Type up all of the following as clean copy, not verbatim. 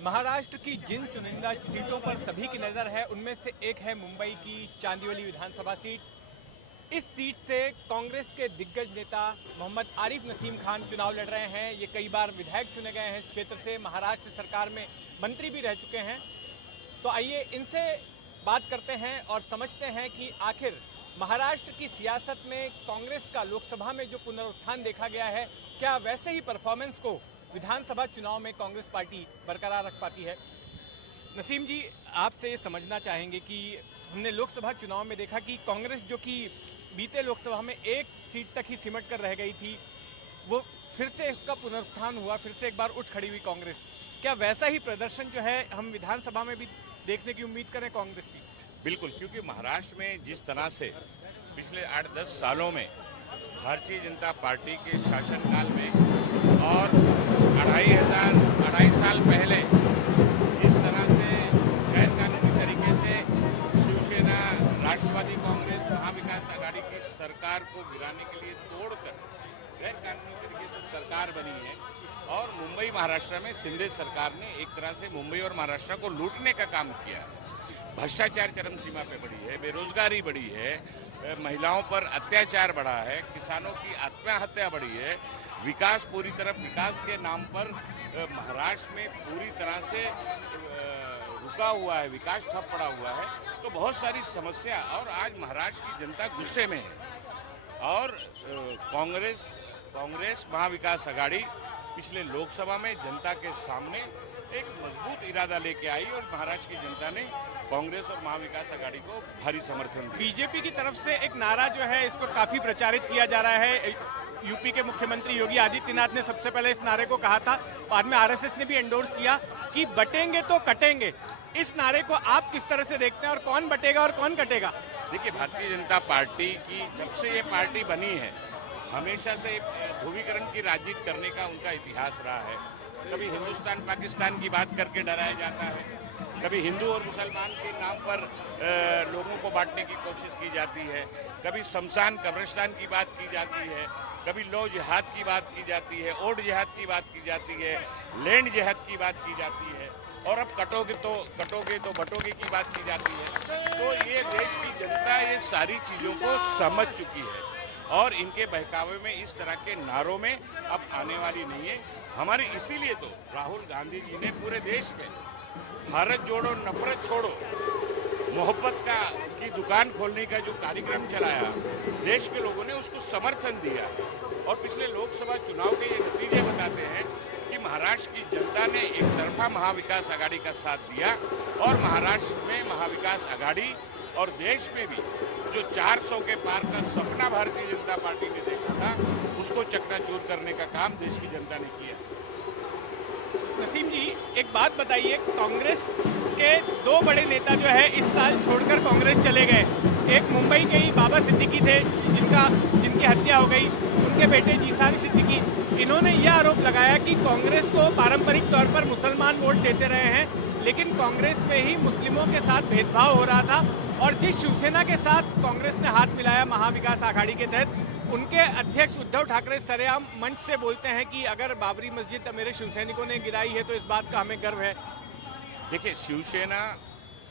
महाराष्ट्र की जिन चुनिंदा सीटों पर सभी की नज़र है उनमें से एक है मुंबई की चांदीवली विधानसभा सीट। इस सीट से कांग्रेस के दिग्गज नेता मोहम्मद आरिफ नसीम खान चुनाव लड़ रहे हैं। ये कई बार विधायक चुने गए हैं इस क्षेत्र से, महाराष्ट्र सरकार में मंत्री भी रह चुके हैं। तो आइए इनसे बात करते हैं और समझते हैं कि आखिर महाराष्ट्र की सियासत में कांग्रेस का लोकसभा में जो पुनरुत्थान देखा गया है, क्या वैसे ही परफॉर्मेंस को विधानसभा चुनाव में कांग्रेस पार्टी बरकरार रख पाती है। नसीम जी, आपसे ये समझना चाहेंगे कि हमने लोकसभा चुनाव में देखा कि कांग्रेस जो कि बीते लोकसभा में एक सीट तक ही सिमट कर रह गई थी, वो फिर से इसका पुनरुत्थान हुआ, फिर से एक बार उठ खड़ी हुई कांग्रेस। क्या वैसा ही प्रदर्शन जो है हम विधानसभा में भी देखने की उम्मीद करें कांग्रेस की? बिल्कुल, क्योंकि महाराष्ट्र में जिस तरह से पिछले 8-10 सालों में भारतीय जनता पार्टी के शासनकाल में और 2.5 साल पहले जिस तरह से गैर कानूनी तरीके से शिवसेना, राष्ट्रवादी कांग्रेस, महाविकास आघाड़ी की सरकार को गिराने के लिए तोड़कर गैर कानूनी तरीके से सरकार बनी है, और मुंबई महाराष्ट्र में शिंदे सरकार ने एक तरह से मुंबई और महाराष्ट्र को लूटने का काम किया है। भ्रष्टाचार चरम सीमा पे बढ़ी है, बेरोजगारी बढ़ी है, महिलाओं पर अत्याचार बढ़ा है, किसानों की आत्महत्या बढ़ी है, विकास पूरी तरफ विकास के नाम पर महाराष्ट्र में पूरी तरह से रुका हुआ है, विकास ठप पड़ा हुआ है। तो बहुत सारी समस्या, और आज महाराष्ट्र की जनता गुस्से में है। और कांग्रेस महाविकास आघाड़ी पिछले लोकसभा में जनता के सामने एक मजबूत इरादा लेके आई और महाराष्ट्र की जनता ने कांग्रेस और महाविकास आघाड़ी को भारी समर्थन दिया। बीजेपी की तरफ से एक नारा जो है इसको काफी प्रचारित किया जा रहा है। यूपी के मुख्यमंत्री योगी आदित्यनाथ ने सबसे पहले इस नारे को कहा था, बाद में आरएसएस ने भी एंडोर्स किया कि बटेंगे तो कटेंगे। इस नारे को आप किस तरह से देखते हैं और कौन बटेगा और कौन कटेगा? देखिए, भारतीय जनता पार्टी की जब से ये पार्टी बनी है, हमेशा से ध्रुवीकरण की राजनीति करने का उनका इतिहास रहा है। कभी हिंदुस्तान पाकिस्तान की बात करके डराया जाता है, कभी हिंदू और मुसलमान के नाम पर लोगों को बांटने की कोशिश की जाती है, कभी शमशान कब्रिस्तान की बात की जाती है, कभी लो जिहाद की बात की जाती है, ओड जिहाद की बात की जाती है, लैंड जिहाद की बात की जाती है, और अब कटोगे तो बटोगे की बात की जाती है। तो ये देश की जनता ये सारी चीज़ों को समझ चुकी है और इनके बहकावे में इस तरह के नारों में अब आने वाली नहीं है। हमारे इसीलिए तो राहुल गांधी जी ने पूरे देश में भारत जोड़ो नफरत छोड़ो मोहब्बत की दुकान खोलने का जो कार्यक्रम चलाया, देश के लोगों ने उसको समर्थन दिया। और पिछले लोकसभा चुनाव के ये नतीजे बताते हैं कि महाराष्ट्र की जनता ने एक तरफा महाविकास आघाड़ी का साथ दिया, और महाराष्ट्र में महाविकास आघाड़ी और देश में भी जो 400 के पार का सपना भारतीय जनता पार्टी ने देखा था, उसको चकनाचूर करने का काम देश की जनता ने किया। नसीम जी, एक बात बताइए, कांग्रेस के दो बड़े नेता जो है इस साल छोड़कर कांग्रेस चले गए। एक मुंबई के ही बाबा सिद्दीकी थे जिनकी हत्या हो गई, उनके बेटे जीशान सिद्दीकी। इन्होंने यह आरोप लगाया कि कांग्रेस को पारंपरिक तौर पर मुसलमान वोट देते रहे हैं, लेकिन कांग्रेस में ही मुस्लिमों के साथ भेदभाव हो रहा था, और जिस शिवसेना के साथ कांग्रेस ने हाथ मिलाया महाविकास आघाड़ी के तहत, उनके अध्यक्ष उद्धव ठाकरे सरेआम मंच से बोलते हैं कि अगर बाबरी मस्जिद मेरे शिवसैनिकों ने गिराई है तो इस बात का हमें गर्व है। देखिए, शिवसेना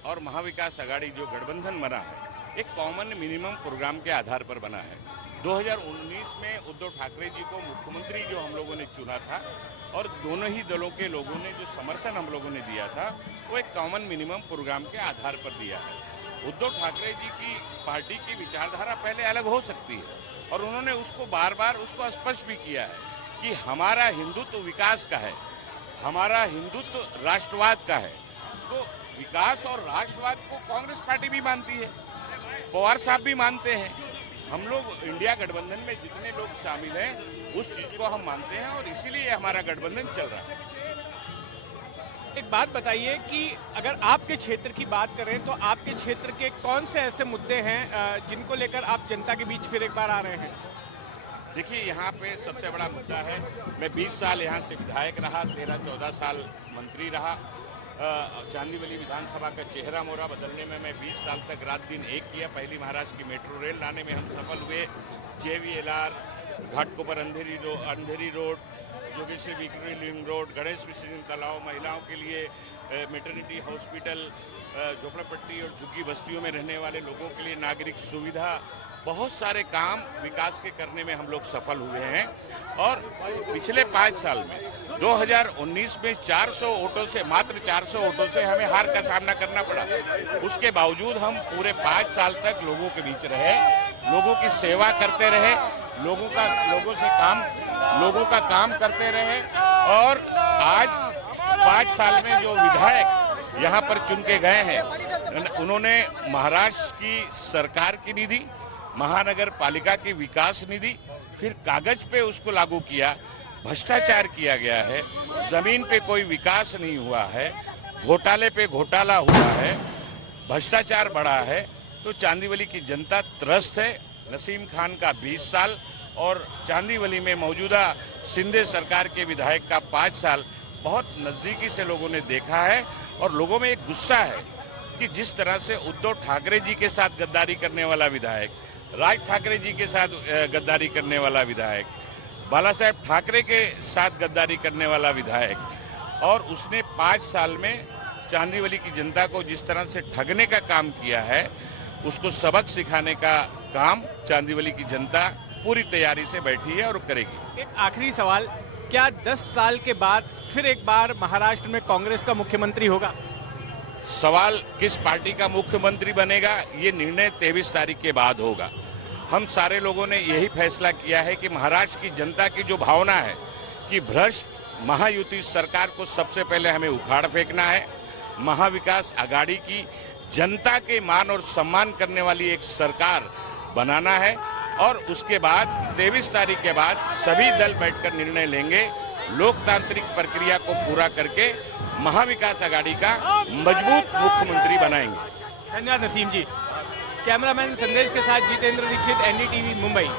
और महाविकास आघाड़ी जो गठबंधन बना है, एक कॉमन मिनिमम प्रोग्राम के आधार पर बना है। 2019 में उद्धव ठाकरे जी को मुख्यमंत्री जो हम लोगों ने चुना था, और दोनों ही दलों के लोगों ने जो समर्थन हम लोगों ने दिया था, वो एक कॉमन मिनिमम प्रोग्राम के आधार पर दिया है। उद्धव ठाकरे जी की पार्टी की विचारधारा पहले अलग हो सकती है, और उन्होंने उसको बार बार उसको स्पष्ट भी किया है कि हमारा हिंदुत्व विकास का है, हमारा हिंदुत्व राष्ट्रवाद का है। तो विकास और राष्ट्रवाद को कांग्रेस पार्टी भी मानती है, पवार साहब भी मानते हैं, हम लोग इंडिया गठबंधन में जितने लोग शामिल हैं उस चीज को हम मानते हैं, और इसीलिए हमारा गठबंधन चल रहा है। एक बात बताइए कि अगर आपके क्षेत्र की बात करें तो आपके क्षेत्र के कौन से ऐसे मुद्दे हैं जिनको लेकर आप जनता के बीच फिर एक बार आ रहे हैं? देखिए, यहाँ पे सबसे बड़ा मुद्दा है, मैं 20 साल यहाँ से विधायक रहा, 13-14 साल मंत्री रहा। चांदीवली विधानसभा का चेहरा मोहरा बदलने में मैं 20 साल तक रात दिन एक किया। पहली महाराष्ट्र की मेट्रो रेल लाने में हम सफल हुए। JVLR, Ghatkopar Andheri road, Jogeshwari Vikhroli link road, Ganesh Visarjan Talao, महिलाओं के लिए मैटरनिटी हॉस्पिटल, झोपड़पट्टी और झुग्गी बस्तियों में रहने वाले लोगों के लिए नागरिक सुविधा, बहुत सारे काम विकास के करने में हम लोग सफल हुए हैं। और पिछले 5 साल में 2019 में 400 वोटों से, मात्र 400 वोटों से हमें हार का सामना करना पड़ा। उसके बावजूद हम पूरे 5 साल तक लोगों के बीच रहे, लोगों की सेवा करते रहे, लोगों का काम करते रहे। और आज 5 साल में जो विधायक यहाँ पर चुन के गए हैं, उन्होंने महाराष्ट्र की सरकार की निधि, महानगर पालिका की विकास निधि, फिर कागज पे उसको लागू किया। भ्रष्टाचार किया गया है, जमीन पे कोई विकास नहीं हुआ है, घोटाले पे घोटाला हुआ है, भ्रष्टाचार बढ़ा है। तो चांदीवली की जनता त्रस्त है। नसीम खान का 20 साल और चांदीवली में मौजूदा शिंदे सरकार के विधायक का 5 साल बहुत नजदीकी से लोगों ने देखा है। और लोगों में एक गुस्सा है कि जिस तरह से उद्धव ठाकरे जी के साथ गद्दारी करने वाला विधायक, राज ठाकरे जी के साथ गद्दारी करने वाला विधायक, बाला साहेब ठाकरे के साथ गद्दारी करने वाला विधायक, और उसने 5 साल में चांदीवली की जनता को जिस तरह से ठगने का काम किया है, उसको सबक सिखाने का काम चांदीवली की जनता पूरी तैयारी से बैठी है और करेगी। एक आखिरी सवाल, क्या 10 साल के बाद फिर एक बार महाराष्ट्र में कांग्रेस का मुख्यमंत्री होगा? सवाल किस पार्टी का मुख्यमंत्री बनेगा, ये निर्णय 23 तारीख के बाद होगा। हम सारे लोगों ने यही फैसला किया है कि महाराष्ट्र की जनता की जो भावना है कि भ्रष्ट महायुति सरकार को सबसे पहले हमें उखाड़ फेंकना है, महाविकास आघाड़ी की जनता के मान और सम्मान करने वाली एक सरकार बनाना है। और उसके बाद 23 तारीख के बाद सभी दल बैठकर निर्णय लेंगे, लोकतांत्रिक प्रक्रिया को पूरा करके महाविकास आघाड़ी का मजबूत मुख्यमंत्री बनाएंगे। धन्यवाद नसीम जी। कैमरामैन संदेश के साथ जितेंद्र दीक्षित, एनडीटीवी मुंबई।